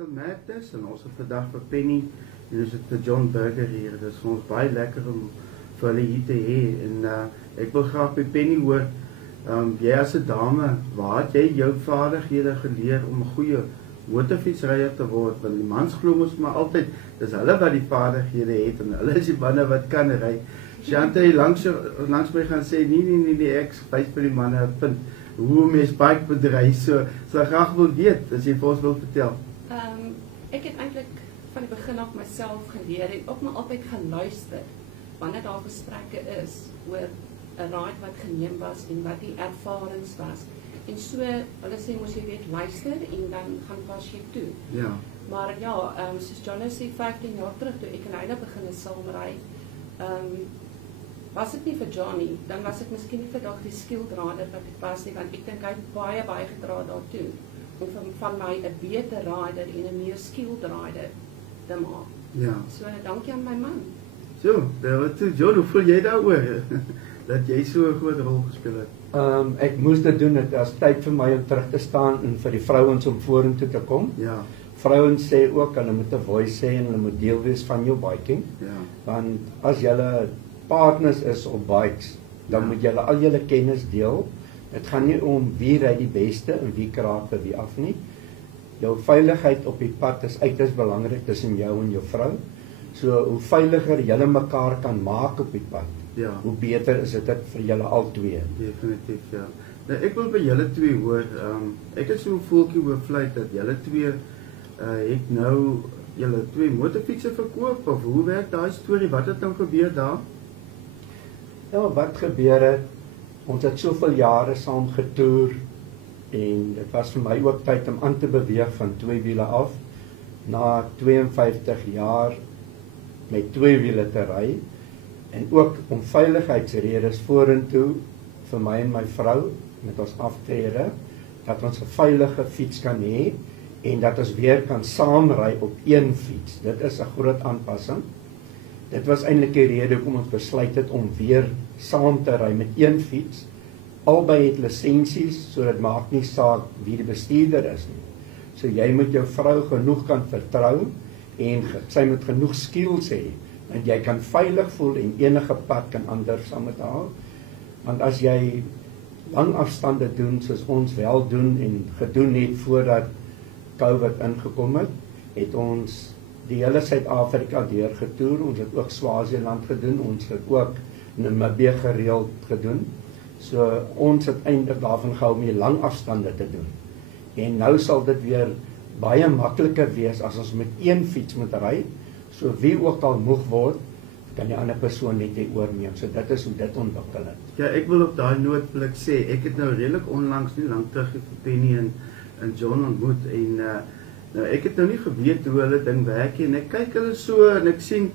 Tackle Madness en ons het vandag vir Penny en ons het vir John Burger hier. Dit is vir ons baie lekker om vir hulle hier te hê en ek wil graag by Penny hoor, jy as 'n dame, waar het jy jou vaardighede geleer om 'n goeie motorfietsryer te word? Want die mans glo mos maar altyd dis hulle wat die vaardighede het en hulle is die manne wat kan ry. Chante langs my gaan sê nee, ek wys vir die manne 'n punt hoe mens bike bedryf, so graag wil weet as jy vir ons wil vertel. Ek het eintlik van die begin af myself geleer en ook maar altyd geluister wanneer daar gesprekke is oor 'n ride wat geneem was en wat die ervarings was. En so, hulle sê mos jy weet luister en dan gaan pas jy toe. Ja. Maar ja, soos John sê 15 jaar terug toe ek en hy begin saamry, was dit nie vir Johnny, dan was ek miskien nie vandag die skilled rider wat ek was nie, want ek dink hy het baie gedra daartoe om van my 'n beter rider en 'n meer skilled rider te maak. Ja. So dankie aan my man. So, John, hoe voel jy daaroor dat jy so 'n groot rol gespeel het? Ek moes dit doen, dit was tyd vir my om terug te staan en vir die vrouens om vorentoe te kom. Ja. Vrouens sê ook hulle moet 'n voice hê en hulle moet deel wees van jou biking. Ja. Want as julle partners is op bikes, dan moet julle al julle kennis deel. Dit gaan nie om wie ry die beste en wie kraak vir wie af nie. Jou veiligheid op die pad is uiters belangrik tussen jou en jou vrou. So hoe veiliger julle mekaar kan maak op die pad, ja, hoe beter is dit vir julle albei. Definitief, ja. Nou ek wil by julle twee hoor, ek is so voeltjie oorvlei dat julle twee het nou julle twee motorfietsse verkoop of hoe werk daai storie? Wat het nou gebeur daar? Ja, wat gebeur het? Ons het soveel jare saam getoer en dit was vir my ook tyd om aan te beweeg van twee wiele af na 52 jaar met twee wiele te ry en ook om veiligheidsredes vorentoe vir my en my vrou met ons aftrede dat ons 'n veilige fiets kan hê en dat ons weer kan saamry op een fiets. Dit is 'n groot aanpassing. Dit was eintlik die rede hoekom ons besluit het om weer saam te ry met een fiets. Albei het lisensies, so dit maak nie saak wie die bestuurder is nie. So jy moet jou vrou genoeg kan vertrou en sy moet genoeg skills hê en jy kan veilig voel en enige pad kan anders saam met haar. Want as jy lang afstande doen soos ons wel doen en gedoen het voordat COVID ingekom het, het ons die hele Suid-Afrika deurgetoer. Ons het ook Swaziland gedoen, ons het ook Namibië gereeld gedoen. So ons het eintlik daarvan gehou om die lang afstande te doen. En nou sal dit weer baie makliker wees as ons met een fiets moet ry. So wie ook al moeg word, kan die ander persoon net oorneem. So dit is hoe dit ontwikkel het. Ja, ek wil op daai noot wil ek sê, ek het nou redelik onlangs nie lank terug vir Penny en John ontmoet en nou ek het nou nie geweet hoe hulle ding werk nie en ek kyk hulle so en ek sien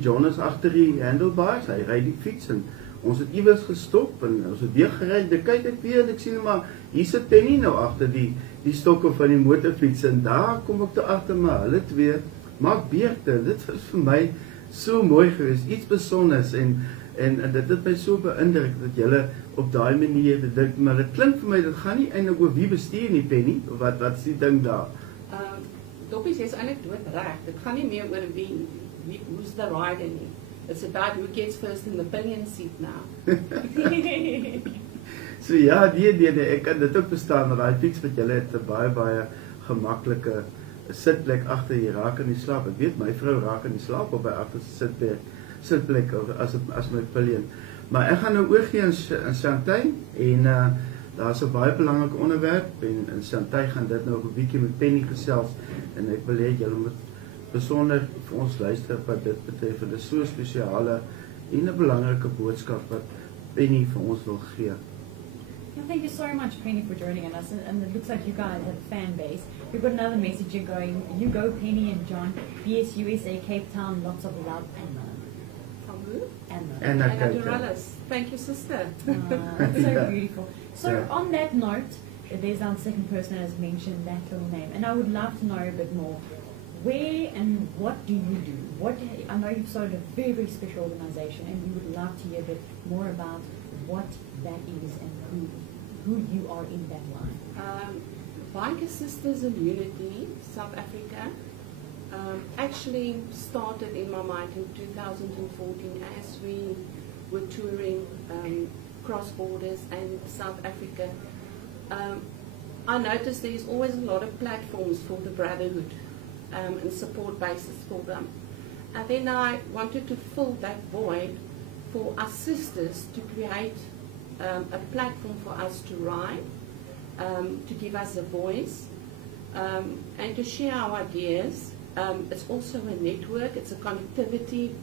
John is agter die handlebars, hy ry die fiets en ons het iewers gestop en ons het weer gery. Dan kyk ek weer en ek sien maar hier sit Penny nou agter die stokke van die motorfiets en daar kom ek toe agter maar hulle twee maak beurte. Dit was vir my so mooi geweest, iets besonders en dit het my so beïndruk dat julle op daai manier dink, maar dit klink vir my dit gaan nie eintlik oor wie bestuur nie, Penny, of wat is die ding daar? Doppies is eintlik doodreg. Dit gaan nie meer oor wie who's the rider nie. It's about who gets first in the pillion seat now. So ja, nee, ek kan dit ook verstaan dat daai fiets wat julle het 'n baie gemaklike sitplek agter jy raak in die slaap. Ek weet my vrou raak in die slaap op by agterste sitplek as my pillion. Maar ek gaan nou oorgie aan Chantay en daar's 'n baie belangrike onderwerp en Chantay gaan dit nou 'n bietjie met Penny gesels en ek wil hê julle moet besonder vir ons luister wat dit betref. Dit is so 'n spesiale en 'n belangrike boodskap wat Penny vir ons wil gee. Yeah, thank you so much, Penny, for joining us. And it looks like you guys have a fan base. We've got another message here going. You go, Penny and John. BS USA, Cape Town. Lots of love, Anna. From who? Anna. Anna Durellis. Thank you, sister. That's so beautiful. So Yeah. on that note, there's our second person that has mentioned that little name. And I would love to know a bit more. Where and what do you do? I know you've started a very, very special organization, and we would love to hear a bit more about what that is and who you are in that line. Biker Sisters in Unity, South Africa, actually started in my mind in 2014 as we were touring cross borders and South Africa. I noticed there's always a lot of platforms for the brotherhood and support bases for them. And then I wanted to fill that void for us sisters to create a platform for us to write, to give us a voice, and to share our ideas. It's also a network, it's a connectivity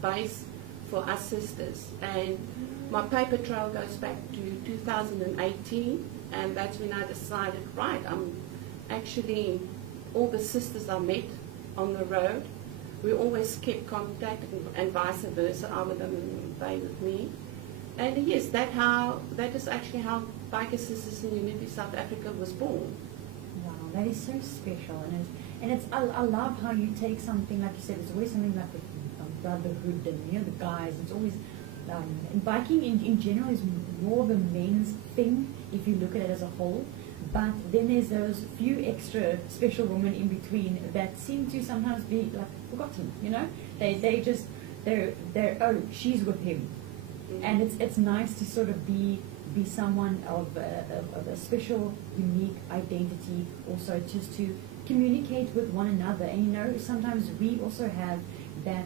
base for us sisters. And my paper trail goes back to 2018, and that's when I decided, right, actually, all the sisters I met on the road, we always kept contact, and vice versa, I with them and they with me. And yes, that is actually how Biker Sisters in Unity South Africa was born. Wow, that is so special, and I love how you take something, like you said, it's always something like the brotherhood and the guys. It's always biking in general is more of a men's thing if you look at it as a whole. But then there's those few extra special women in between that seem to sometimes be like forgotten. They're oh, she's with him. And it's nice to sort of be someone of a special, unique identity, also just to communicate with one another. And sometimes we also have that,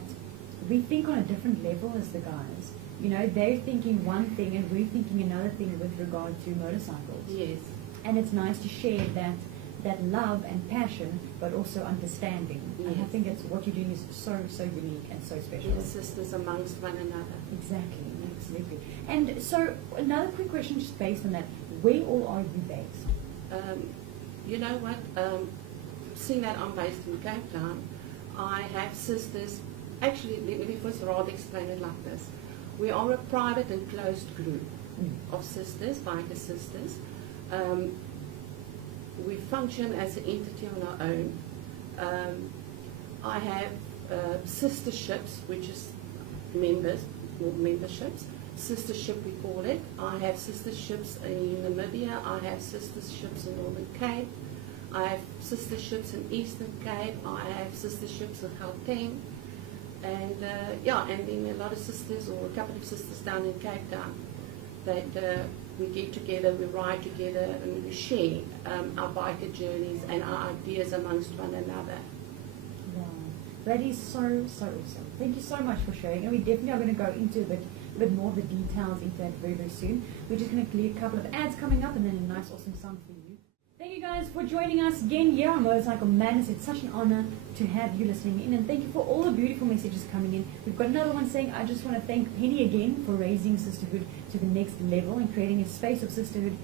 we think on a different level as the guys. They're thinking one thing and we're thinking another thing with regard to motorcycles. Yes. And it's nice to share that love and passion, but also understanding. Yes. And I think it's what you're doing is so unique and so special. Yes, sisters amongst one another. Exactly, absolutely. And so another quick question, just based on that, where all are you based? You know what? Seeing that I'm based in Cape Town, I have sisters. Actually, let me first rather explain it like this. We are a private and closed group of sisters, Biker Sisters. We function as an entity on our own. I have sisterships, which is members, or memberships. Sistership, we call it. I have sisterships in Namibia. I have sisterships in Northern Cape. I have sisterships in Eastern Cape. I have sisterships in Gauteng. And and then a lot of sisters, or a couple of sisters down in Cape Town, that we get together, we ride together, and we share our biker journeys and our ideas amongst one another. Wow, that is so awesome. Thank you so much for sharing, and we definitely are going to go into a bit more of the details into that very soon. We're just going to play a couple of ads coming up, and then a nice awesome song for you. Thank you guys for joining us again here on Motorcycle Madness. It's such an honor to have you listening in, and thank you for all the beautiful messages coming in. We've got another one saying, I just want to thank Penny again for raising sisterhood to the next level and creating a space of sisterhood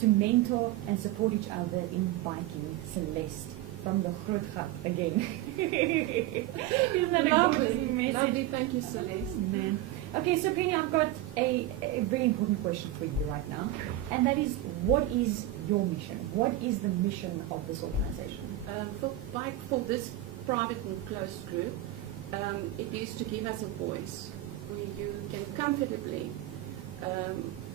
to mentor and support each other in biking. Celeste from the Grootgat again. Isn't that Lovely. a gorgeous message? Lovely, thank you, Celeste. Man. Okay, so Penny, I've got a very important question for you right now, and that is, what is your mission? What is the mission of this organization? For this private and closed group, it is to give us a voice where you can comfortably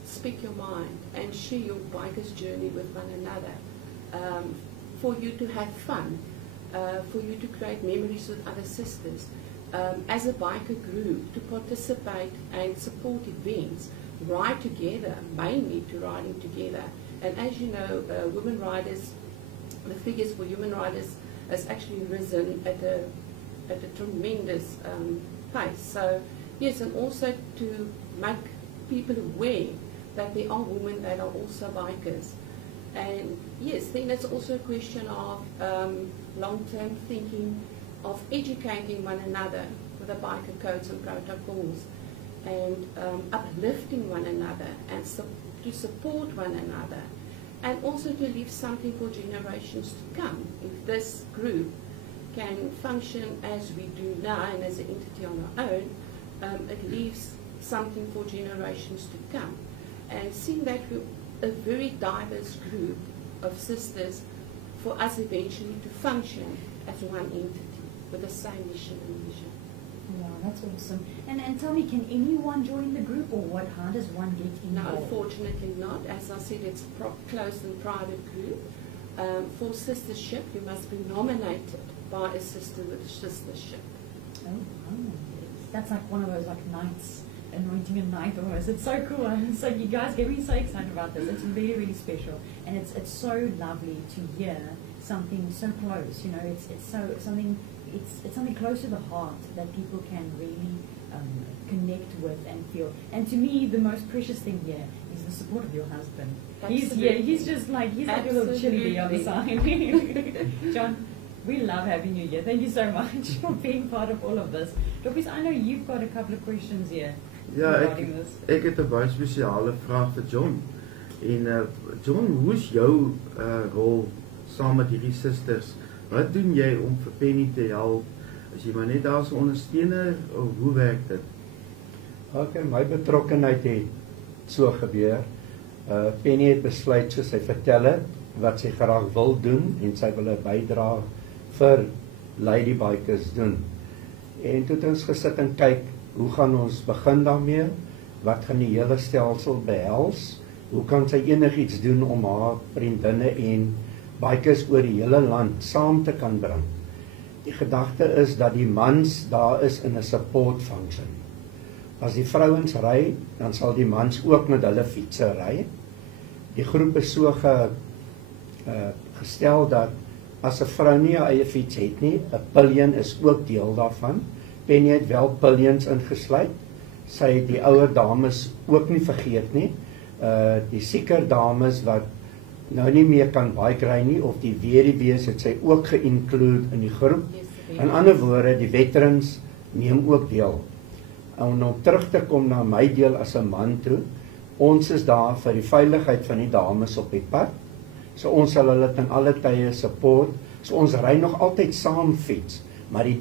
speak your mind and share your biker's journey with one another, for you to have fun, for you to create memories with other sisters. As a biker group, to participate and support events, ride together, mainly to riding together. And as you know, women riders, the figures for women riders has actually risen at a tremendous pace. So yes, and also to make people aware that there are women that are also bikers. And yes, then it's also a question of long-term thinking, of educating one another with the biker codes and protocols, and uplifting one another, and to support one another, and also to leave something for generations to come. If this group can function as we do now and as an entity on our own, it leaves something for generations to come. And seeing that we're a very diverse group of sisters, for us eventually to function as one entity with the same mission and vision. Wow, that's awesome. And tell me, can anyone join the group, or what? How does one get No, involved? unfortunately not. As I said, it's a closed and private group. For sistership, you must be nominated by a sister with sistership. Oh, wow. That's like one of those like nights, anointing a night almost. It's so cool. And so you guys get me so excited about this. It's really, really special. And it's so lovely to hear something so close. You know, it's something close to the heart that people can really connect with and feel. And to me, the most precious thing here is the support of your husband. He's just like, he's like a little cheerleader on the side. John, we love having you here. Thank you so much for being part of all of this. Doppies, I know you've got a couple of questions here regarding this. Ek het 'n baie spesiale vraag vir John. En John, hoe is jou rol saam met hierdie susters? Wat doen jy om vir Penny te help? As jy maar net daar so ondersteuner, of hoe werk dit? Okay, my betrokkenheid het so gebeur. Penny het besluit, soos sy vertel het, wat sy graag wil doen en sy wil 'n bydrae vir Lady Bikers doen. En toe het ons gesit en kyk, hoe gaan ons begin daarmee? Wat gaan die hele stelsel behels? Hoe kan sy enigiets doen om haar vriendinne en bikers oor die hele land saam te kan bring? Die gedagte is dat die mans daar is in 'n support function. As die vrouens ry, dan sal die mans ook met hulle fietsse ry. Die groep is so gestel dat as 'n vrou nie 'n eie fiets het nie, 'n pillion is ook deel daarvan. Penny het wel pillions ingesluit. Sy het die ouer dames ook nie vergeet nie. Die sieker dames wat nou nie meer kan bike ry nie, of die weduwees het sy ook ge-include in die groep. In ander woorde, die veterans neem ook deel. En om terug te kom na my deel as 'n man toe, ons is daar vir die veiligheid van die dames op die pad. So ons sal hulle ten alle tye support. So ons ry nog altyd saam fiets, maar die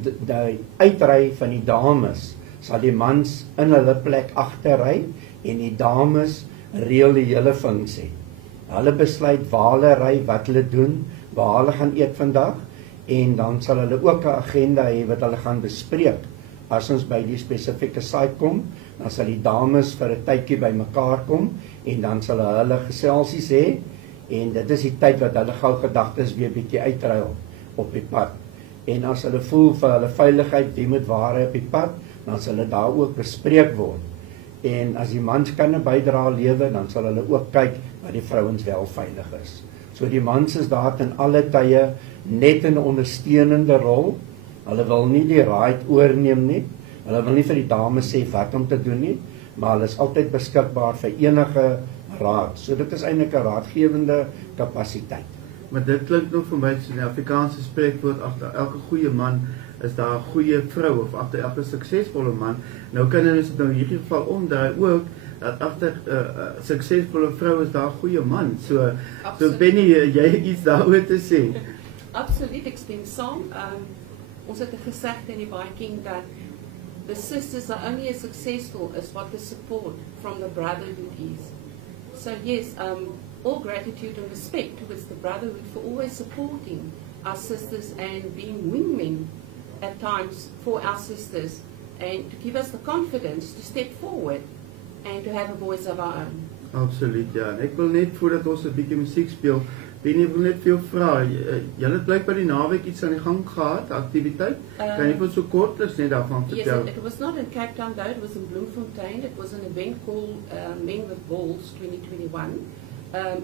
uitry van die dames sal die mans in hulle plek agterry en die dames reël die hele funksie. Hulle besluit waar hulle ry, wat hulle doen, waar hulle gaan eet vandag, en dan sal hulle ook 'n agenda hê wat hulle gaan bespreek. As ons by die spesifieke site kom, dan sal die dames vir 'n tydjie bymekaar kom en dan sal hulle geselsies hê, en dit is die tyd wat hulle gou gedagtes weer bietjie uitruil op die pad. En as hulle voel vir hulle veiligheid, wie moet waar op die pad, dan sal hulle daar ook bespreek word. En as die mans kan 'n bydrae lewer, dan sal hulle ook kyk dat die vrouens wel veilig is. So die mans is daar ten alle tye net 'n ondersteunende rol. Hulle wil nie die ride oorneem nie. Hulle wil nie vir die dames sê wat om te doen nie, maar hulle is altyd beskikbaar vir enige raad. So dit is eintlik 'n raadgewende kapasiteit. Maar dit klink nog vir my soos 'n Afrikaanse spreekwoord, agter elke goeie man is daar 'n goeie vrou, of agter elke suksesvolle man. Nou kan ons dit nou in hierdie geval omdraai ook, dat agter 'n suksesvolle vrou is daar 'n goeie man. So Penny, jy iets daaroor te sê? Absoluut, ek stem saam. Ons het gesegd in die biking that the sisters are only as successful as what the support from the brotherhood is. So yes, all gratitude and respect towards the brotherhood for always supporting our sisters and being wingmen at times for our sisters, and to give us the confidence to step forward and to have a voice of our own. Absoluut, ja. En ek wil net, voordat ons 'n bietjie musiek speel, Penny, wil net veel vra. Julle het blykbaar die naweek iets aan die gang gehad, aktiwiteit. Kan jy ons so kortliks net daarvan vertel? Yes, it was not in Cape Town though, it was in Bloemfontein. It was an event called Men with Balls 2021.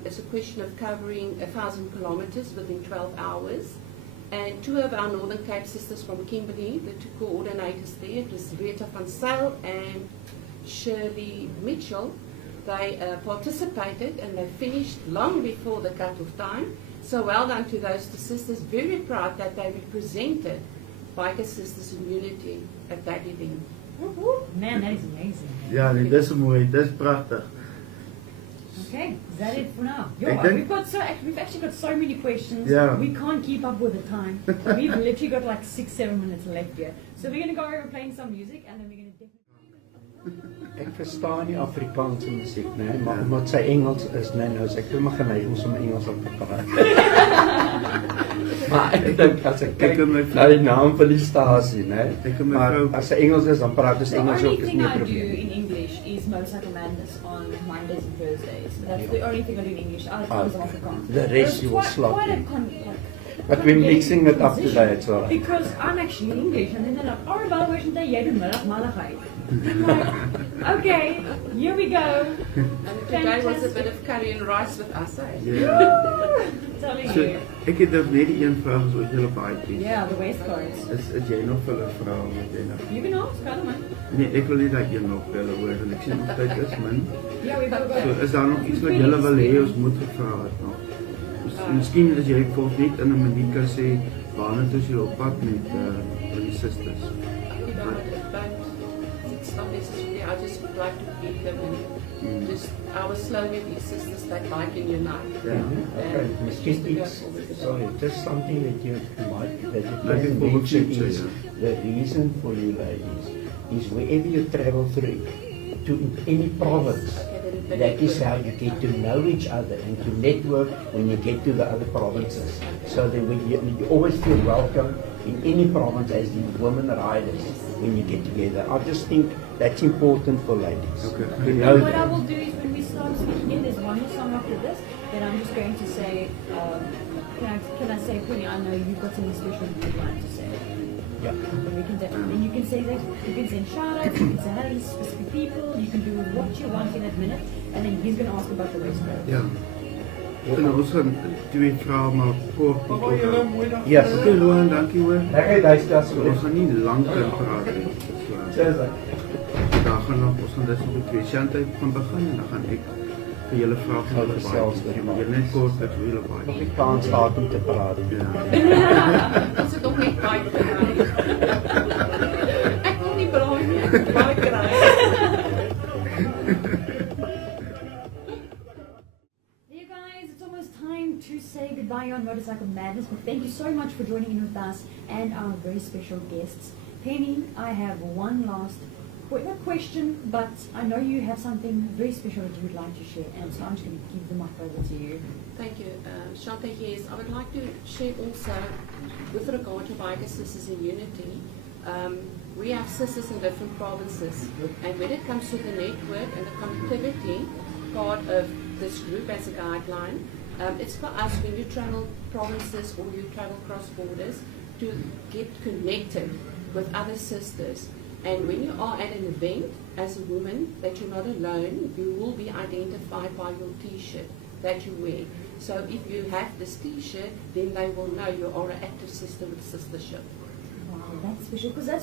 It's a question of covering 1,000 kilometers within 12 hours. And two of our Northern Cape sisters from Kimberley, the two coordinators there, it was Rita van Zyl and Shirley Mitchell. They participated and they finished long before the cut-off time. So well done to those two sisters. Very proud that they represented Biker Sisters in Unity at that event. Man, that is amazing. Ja, nee, dis mooi, dis pragtig. Okay, is that it for now? I think- We've actually got so many questions. Yeah. We can't keep up with the time. We've literally got like 6-7 minutes left here. So we're going to go over playing some music and then we're going to Ek verstaan nie Afrikaanse musiek nie, maar omdat sy Engels is, nou is ek maar geneig om Engels op te praat. Maar ek dink as ek kyk na die naam van die stasie, né? Maar as sy Engels is, dan praat ons Engels ook, is nie 'n The only thing I do probleem. in English is Motorcycle Madness on Mondays and Thursdays. That's the only thing I do in English. Other times I'm Afrikaans. The rest you will slot quite in. But we're mixing it up today as well. Because I'm actually English, and then they're like, oh, well, where's the jy doen middag malligheid? I'm like, okay, here we go. And today was a bit of curry and rice with us, eh? Ja. Telling So you. ek het net die een vraag is ooit julle baadjies. Yeah, the West Coast. Is jy nog vir 'n vrou wat jy nog? You can ask, kind of man. Nee, ek wil nie dat jy nog belle hoor en ek sien nog tyd is min. Yeah, we both So go. is daar nog iets wat julle wil hê ons moet gevra het nog? Miskien as jy vir ons net in 'n minuut kan sê waarna toe jy op pad met die susters. It's not necessarily, I just would like to meet them and just, I was slow with these sisters that like in unite. Ja. Okay, miskien iets, sorry, just something that you might, that you Like can for mention future, is yeah. the reason for you ladies is wherever you travel through to any province, that is how you get to know each other and to network when you get to the other provinces. So that when you always feel welcome in any province as the women riders when you get together. I just think that's important for ladies. Okay. To know What I that. will do is when we start speaking in, there's one more song after this, then I'm just going to say, can I say, Penny, I know you've got something special you'd like to say. Yeah. And we can definitely, and you can say that, you can send shout-outs, you can say hi to specific people, you can do what you want in that minute, and then he's going to ask about the West Coast. Ja. En ons gaan twee vrae maar kort net. Yes. Okay, Loan, dankie hoor. Lekker duistas Ons gaan nie lank kan praat nie. So, dan gaan ons gaan dus op die Shantay gaan begin en dan gaan ek vir julle vrae Gaan oor gesels baie. oor Jy net kort met julle baie. Nog nie kans gehad om te praat. Ja. Ons het nog net baie kry. Ek wil nie braai nie, baie kry. Dear guys, it's almost time to say goodbye on Motorcycle Madness, but thank you so much for joining in with us and our very special guests. Penny, I have one last not question, but I know you have something very special that you would like to share, and so I'm just going to give the mic over to you. Thank you. Shante, yes, I would like to share also with regard to Biker Sisters in Unity. We have sisters in different provinces, and when it comes to the network and the connectivity part of this group as a guideline, it's for us when you travel provinces or you travel cross borders to get connected with other sisters. And when you are at an event as a woman, that you're not alone, you will be identified by your t-shirt that you wear. So if you have this t-shirt, then they will know you are an active sister with sistership. Wow, that's special, because I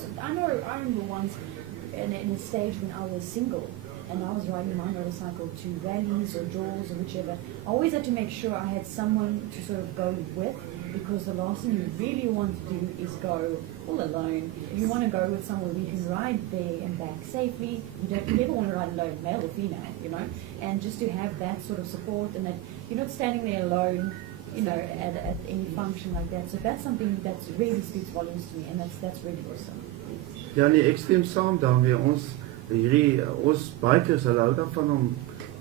remember once in a stage when I was single, and I was riding my motorcycle to rallies or jaws or whichever. I always had to make sure I had someone to sort of go with, because the last thing you really want to do is go all alone. You want to go with someone where you can ride there and back safely. You don't never want to ride alone, male or female, you know. And just to have that sort of support, and that you're not standing there alone, you know, at any function like that. So that's something that really speaks volumes to me, and that's really awesome. Ja nee, ek stem saam daarmee. Ons bikers hulle hou daarvan om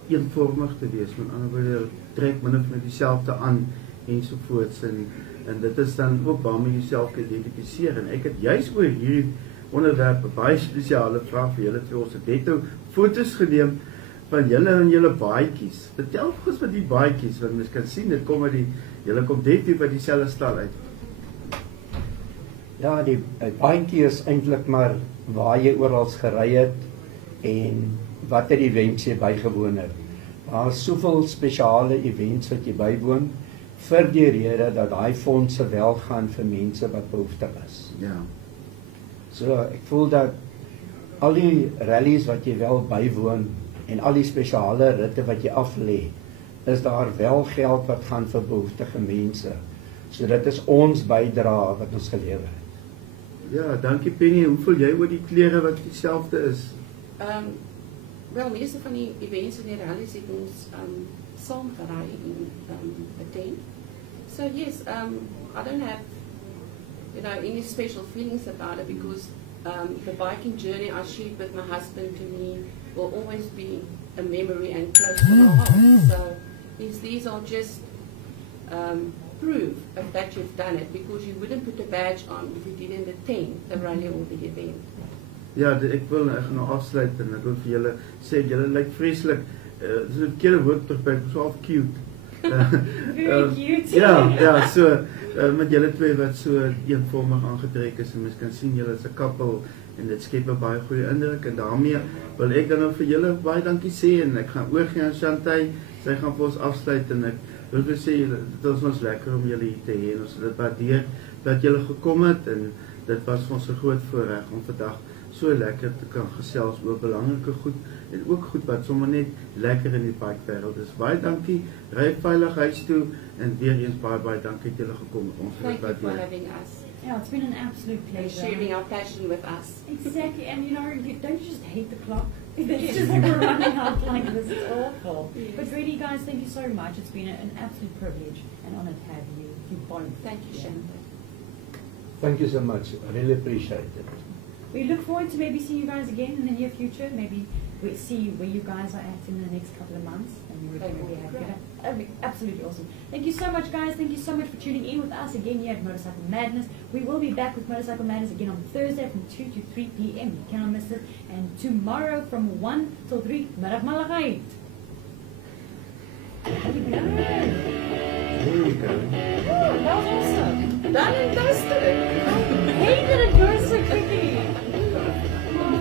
eenvormig te wees. Met ander woorde, trek min of meer dieselfde aan ensovoorts en dit is dan ook waarmee jy jouself identifiseer. En ek het juis oor hierdie onderwerp 'n baie spesiale vraag vir julle twee. Ons het net nou foto's geneem van julle en julle baadjies. Vertel ons van die baadjies, want mens kan sien dit kom uit julle kom definitief uit dieselfde stal uit. Ja, die baadjie is eintlik maar waar jy oral gery het en watter events jy bygewoon het. Daar is soveel spesiale events wat jy bywoon vir die rede dat daai fondse wel gaan vir mense wat behoeftig is. Ja. So ek voel dat al die rallies wat jy wel bywoon en al die spesiale ritte wat jy aflê, is daar wel geld wat gaan vir behoeftige mense. So dit is ons bydrae wat ons gelewer het. Ja, dankie Penny. Hoe voel jy oor die klere wat dieselfde is? Wel, meeste van die events en die rallies het ons saam gery in a tent. So yes, I don't have, you know, any special feelings about it, because the biking journey I shared with my husband, to me, will always be a memory and close to my heart. So yes, these are just proof of that you've done it, because you wouldn't put a badge on if you didn't attend the rally or the event. Ja, ek wil ek gaan nou afsluit en ek wil vir julle sê julle lyk vreeslik. Dis 'n keer 'n woord terug, so half cute. Very cute. Ja, so met julle twee wat so eenvormig aangetrek is en mens kan sien julle is 'n couple en dit skep 'n baie goeie indruk en daarmee wil ek dan nou vir julle baie dankie sê en ek gaan oorgie aan Chantay. Sy gaan vir ons afsluit en ek wil vir sê dit was ons lekker om julle hier te hê en ons het dit waardeer dat julle gekom het en dit was vir ons 'n groot voorreg om vandag so lekker te kan gesels oor belangrike goed en ook goed wat sommer net lekker in die bikewêreld is. Baie dankie. Ry veilig huis toe en weer eens baie dankie dat julle gekom het. Ons Thank you for having us. Yeah, it's been an absolute And pleasure. sharing our passion with us. Exactly, and you don't just hate the clock. It's just like we're running out like this. It's awful. Yes. But really, guys, thank you so much. It's been an absolute privilege and honor to have you. You both. Thank you, Yeah. Chantay. Thank you so much. I really appreciate it. We look forward to maybe seeing you guys again in the near future. Maybe we see where you guys are at in the next couple of months, and we That can would maybe be have great. That'd be absolutely awesome. Thank you so much, guys. Thank you so much for tuning in with us again here at Motorcycle Madness. We will be back with Motorcycle Madness again on Thursday from 2 to 3 p.m. You cannot miss it. And tomorrow from 1 till 3, Marag Malakay. There you go. That was awesome. Done and dusted. Hey, did it go so quickly?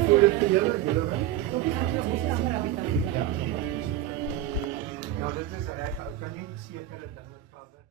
Voel dit vir julle? Julle reg? Ja, dit is reg. Kan jy seker 'n ding cover?